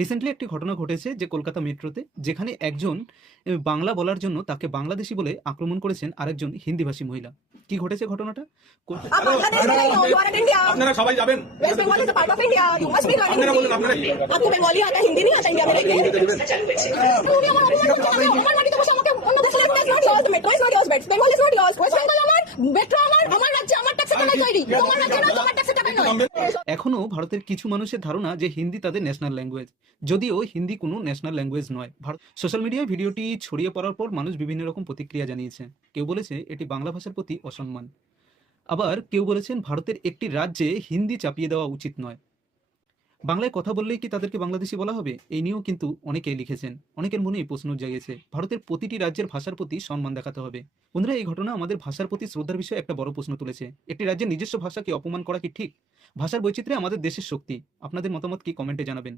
Recently একটি ঘটনা ঘটেছে যে কলকাতা মেট্রোতে, যেখানে একজন বাংলা বলার জন্য তাকে বাংলাদেশি বলে আক্রমণ করেছেন আরেকজন হিন্দিভাষী মহিলা। কি ঘটেছে ঘটনাটা? आप बांग्लादेश में नहीं हो, you are in India. আপনারা সবাই যাবেন। West Bengal is a part of India. You must be learning আপনারা বলুন, Hindi. আপনারা কি? आपको बंगाली आता है, हिंदी नहीं आता इंडिया में रहते তুমি আমার অপমান করছো কেন? আমার মাটিতে বসে আমাকে অন্য দেশের লোক is not yours, the metro is not yours, West Bengal is not yours, West Bengal আমার, metro আমার রাজ্যে আমার ট্যাক্সে টাকায় তৈরি, তোমার রাজ্যে না, তোমার ট্যাক্সে টাকায় নয়। এখনও ভারতের কিছু মানুষের ধারণা যে হিন্দি তাদের ন্যাশনাল ল্যাঙ্গুয়েজ, যদিও হিন্দি কোনো ন্যাশনাল ল্যাঙ্গুয়েজ নয়। সোশ্যাল মিডিয়ায় ভিডিওটি ছড়িয়ে পড়ার পর মানুষ বিভিন্ন রকম প্রতিক্রিয়া জানিয়েছে। কেউ বলেছে এটি বাংলা ভাষার প্রতি অসম্মান, আবার কেউ বলেছেন ভারতের একটি রাজ্যে হিন্দি চাপিয়ে দেওয়া উচিত নয়। বাংলায় কথা বললেই কি তাদেরকে বাংলাদেশি বলা হবে? এই নিয়েও কিন্তু অনেকেই লিখেছেন। অনেকের মনেই প্রশ্ন জেগেছে। ভারতের প্রতিটি রাজ্যের ভাষার প্রতি সম্মান দেখাতে হবে। বন্ধুরা, এই ঘটনা আমাদের ভাষার প্রতি শ্রদ্ধার বিষয়ে একটা বড় প্রশ্ন তুলেছে। একটি রাজ্যের নিজস্ব ভাষাকে অপমান করা কি ঠিক? ভাষার বৈচিত্র্যে আমাদের দেশের শক্তি। আপনাদের মতামত কি কমেন্টে জানাবেন।